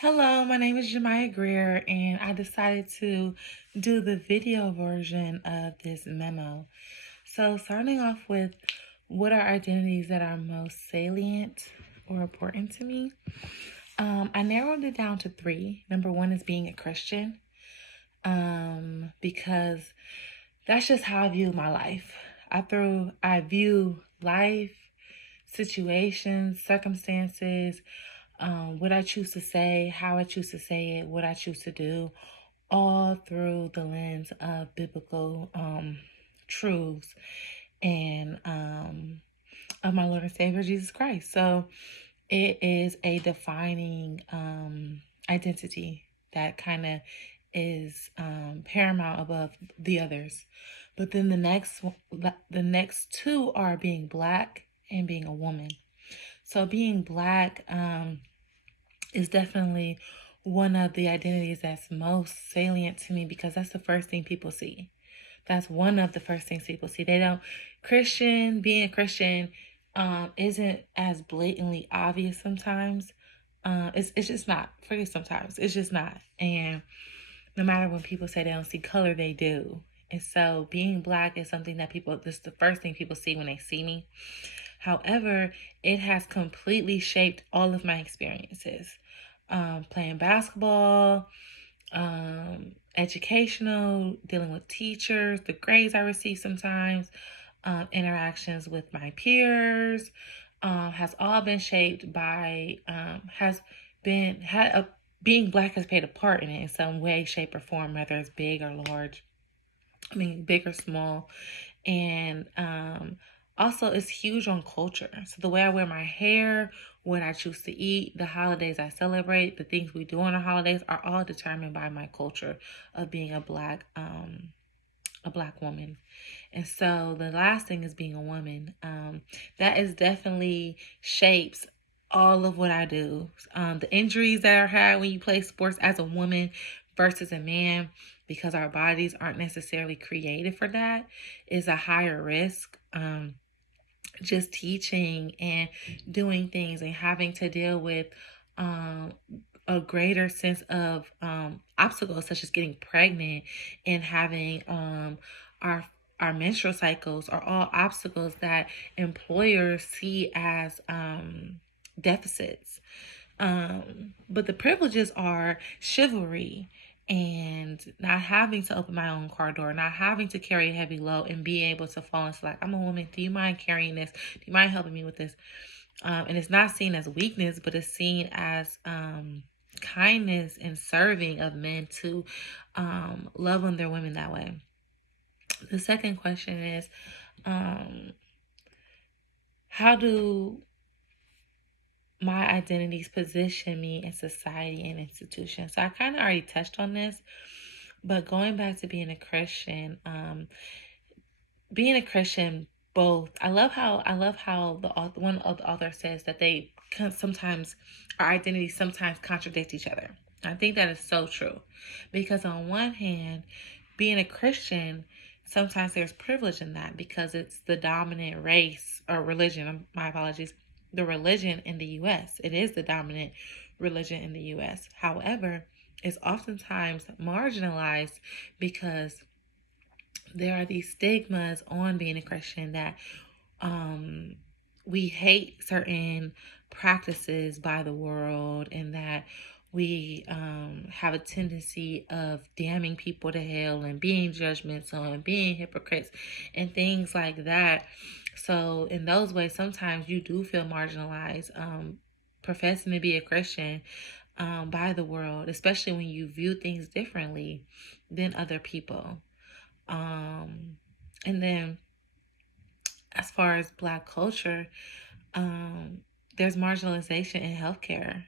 Hello, my name is Jemiah Greer, and I decided to do the video version of this memo. So, starting off with what are identities that are most salient or important to me? I narrowed it down to three. Number one is being a Christian, because that's just how I view my life. I view life, situations, circumstances, what I choose to say, how I choose to say it, what I choose to do, all through the lens of biblical truths and of my Lord and Savior Jesus Christ. So it is a defining identity that kind of is paramount above the others. But then the next two are being Black and being a woman. So being Black is definitely one of the identities that's most salient to me because that's the first thing people see. That's one of the first things people see. They don't, being a Christian isn't as blatantly obvious sometimes. It's just not. Forget sometimes. It's just not. And no matter when people say they don't see color, they do. And so being Black is something that this is the first thing people see when they see me. However, it has completely shaped all of my experiences. Playing basketball, educational, dealing with teachers, the grades I receive sometimes, interactions with my peers, has all been shaped by, being Black has played a part in it in some way, shape, or form, whether it's big or large. I mean, big or small. And also, it's huge on culture. So, the way I wear my hair, what I choose to eat, the holidays I celebrate, the things we do on the holidays are all determined by my culture of being a Black woman. And so, the last thing is being a woman. That is definitely shapes all of what I do. The injuries that are had when you play sports as a woman versus a man, because our bodies aren't necessarily created for that, is a higher risk. Just teaching and doing things and having to deal with a greater sense of obstacles, such as getting pregnant and having our our menstrual cycles, are all obstacles that employers see as deficits. But the privileges are chivalry and not having to open my own car door, not having to carry a heavy load, and being able to fall into, like, I'm a woman. Do you mind carrying this? Do you mind helping me with this? And it's not seen as weakness, but it's seen as kindness and serving of men to love on their women that way. The second question is, how do my identities position me in society and institutions? So I kind of already touched on this, but going back to being a Christian, both I love how one of the author says that they sometimes our identities sometimes contradict each other. I think that is so true, because on one hand, being a Christian, sometimes there's privilege in that because it's the dominant race or religion. My apologies, the religion in the U.S. It is the dominant religion in the U.S. However, it's oftentimes marginalized because there are these stigmas on being a Christian that we hate certain practices by the world, and that we have a tendency of damning people to hell and being judgmental and being hypocrites and things like that. So in those ways, sometimes you do feel marginalized, professing to be a Christian, by the world, especially when you view things differently than other people. And then as far as Black culture, there's marginalization in healthcare.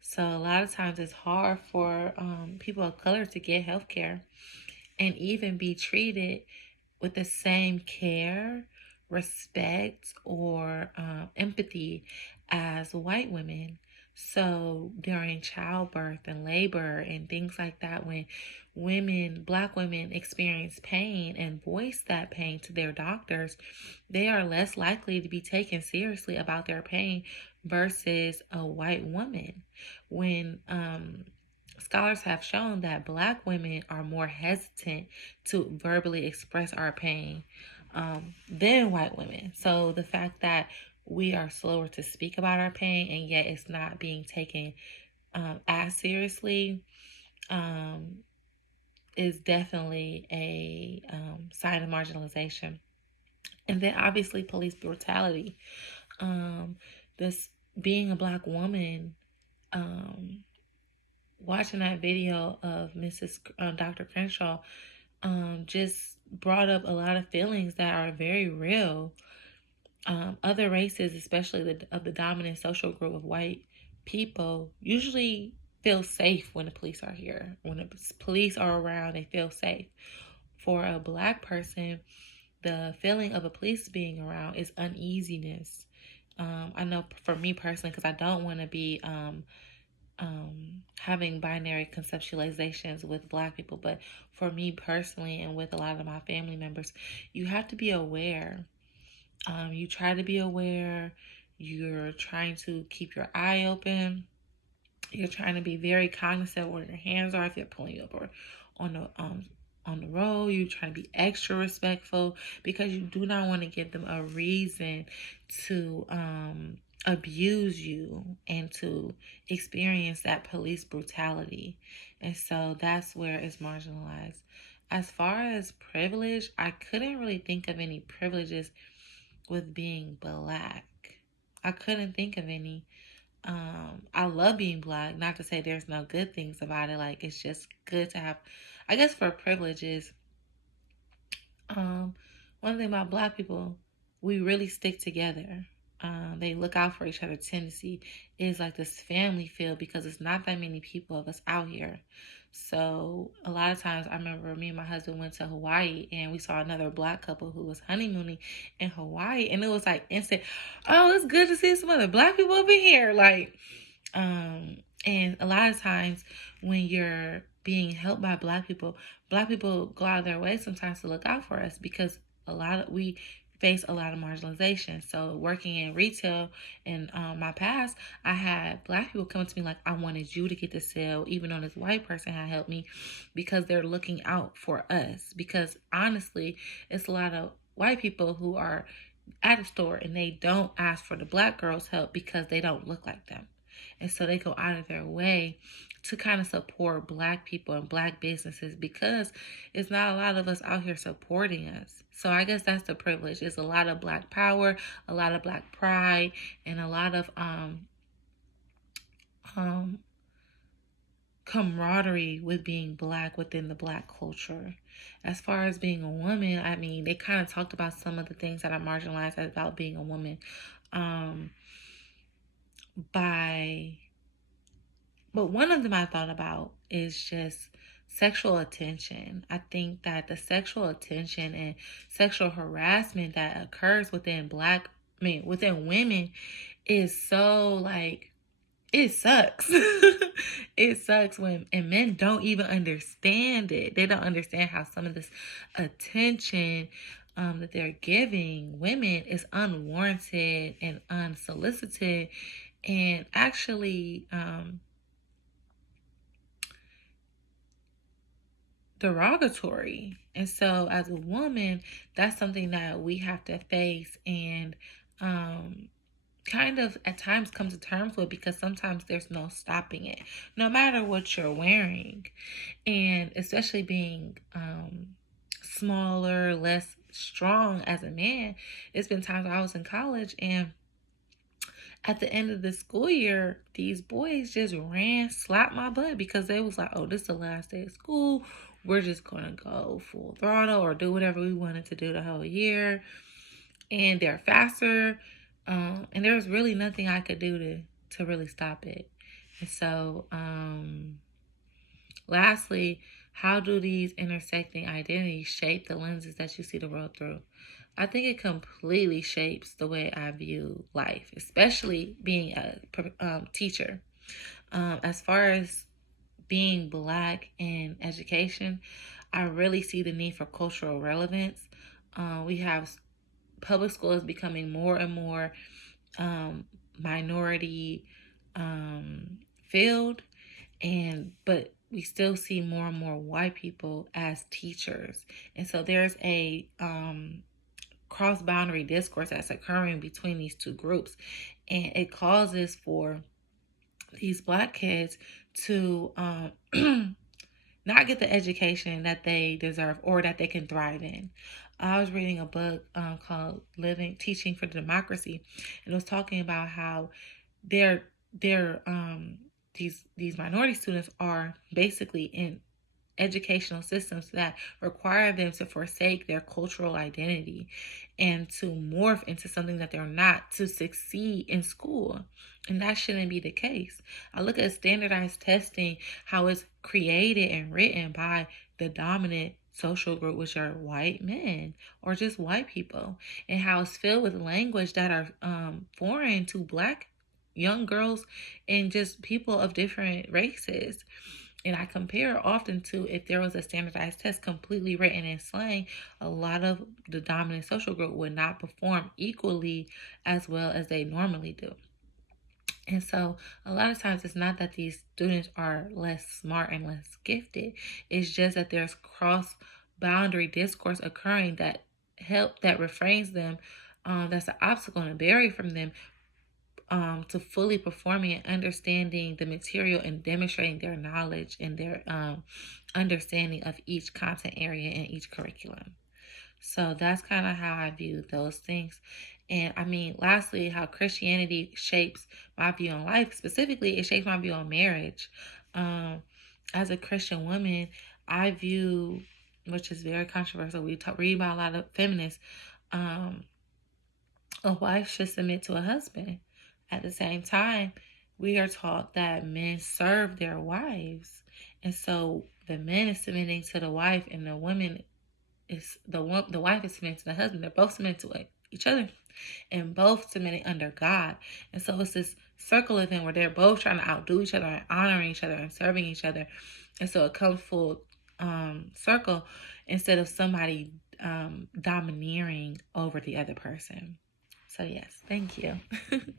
So a lot of times it's hard for people of color to get healthcare and even be treated with the same care, respect, or empathy as white women. So during childbirth and labor and things like that, when Black women experience pain and voice that pain to their doctors, they are less likely to be taken seriously about their pain versus a white woman. When scholars have shown that Black women are more hesitant to verbally express our pain than white women. So the fact that we are slower to speak about our pain and yet it's not being taken as seriously um, is definitely a sign of marginalization. And then obviously police brutality. Um, this being a Black woman, um, watching that video of Mrs. Dr. Crenshaw, just brought up a lot of feelings that are very real. Other races, especially of the dominant social group of white people, usually feel safe when the police are here. When the police are around, they feel safe. For a Black person, the feeling of a police being around is uneasiness. I know for me personally, because I don't want to be having binary conceptualizations with Black people, but for me personally and with a lot of my family members, you have to be aware. You try to be aware. You're trying to keep your eye open. You're trying to be very cognizant where your hands are if they're pulling you up or on the road. You're trying to be extra respectful because you do not want to give them a reason to abuse you and to experience that police brutality. And so that's where it's marginalized. As far as privilege, I couldn't really think of any privileges with being Black. I couldn't think of any. I love being Black. Not to say there's no good things about it. Like, it's just good to have, I guess, for privileges. One thing about Black people, we really stick together. They look out for each other. Tendency is like this family feel because it's not that many people of us out here. So a lot of times, I remember me and my husband went to Hawaii and we saw another Black couple who was honeymooning in Hawaii, and it was like instant. Oh, it's good to see some other Black people up in here. Like, and a lot of times when you're being helped by Black people go out of their way sometimes to look out for us because we face a lot of marginalization. So working in retail in my past, I had Black people come to me like, I wanted you to get the sale, even though this white person had helped me, because they're looking out for us. Because honestly, it's a lot of white people who are at a store and they don't ask for the Black girl's help because they don't look like them. And so they go out of their way to kind of support Black people and Black businesses because it's not a lot of us out here supporting us. So I guess that's the privilege. It's a lot of Black power, a lot of Black pride, and a lot of camaraderie with being Black within the Black culture. As far as being a woman, I mean, they kind of talked about some of the things that are marginalized about being a woman. But one of them I thought about is just sexual attention. I think that the sexual attention and sexual harassment that occurs within women is so like, it sucks. It sucks and men don't even understand it. They don't understand how some of this attention that they're giving women is unwarranted and unsolicited and actually derogatory. And so as a woman, that's something that we have to face and kind of at times come to terms with because sometimes there's no stopping it, no matter what you're wearing. And especially being smaller, less strong as a man, it's been times I was in college and at the end of the school year, these boys just slapped my butt because they was like, oh, this is the last day of school. We're just going to go full throttle or do whatever we wanted to do the whole year. And they're faster. And there was really nothing I could do to really stop it. And so, lastly, how do these intersecting identities shape the lenses that you see the world through? I think it completely shapes the way I view life, especially being a teacher. As far as being Black in education, I really see the need for cultural relevance. We have public schools becoming more and more minority field, but we still see more and more white people as teachers. And so there's a cross boundary discourse that's occurring between these two groups, and it causes for these black kids to not get the education that they deserve or that they can thrive in. I was reading a book called Teaching for Democracy, and it was talking about how they're they're these minority students are basically in educational systems that require them to forsake their cultural identity and to morph into something that they're not to succeed in school. And that shouldn't be the case. I look at standardized testing, how it's created and written by the dominant social group, which are white men or just white people, and how it's filled with language that are foreign to black young girls and just people of different races. And I compare often to if there was a standardized test completely written in slang, a lot of the dominant social group would not perform equally as well as they normally do. And so a lot of times it's not that these students are less smart and less gifted. It's just that there's cross boundary discourse occurring that refrains them, that's an obstacle and a barrier from them to fully performing and understanding the material and demonstrating their knowledge and their understanding of each content area in each curriculum. So that's kind of how I view those things. And I mean, lastly, how Christianity shapes my view on life. Specifically, it shapes my view on marriage. As a Christian woman, I view, which is very controversial, read about a lot of feminists, a wife should submit to a husband. At the same time, we are taught that men serve their wives. And so the man is submitting to the wife and the woman is the wife is submitting to the husband. They're both submitting to each other and both submitting under God. And so it's this circle event where they're both trying to outdo each other and honoring each other and serving each other. And so it comes full circle instead of somebody domineering over the other person. So yes, thank you.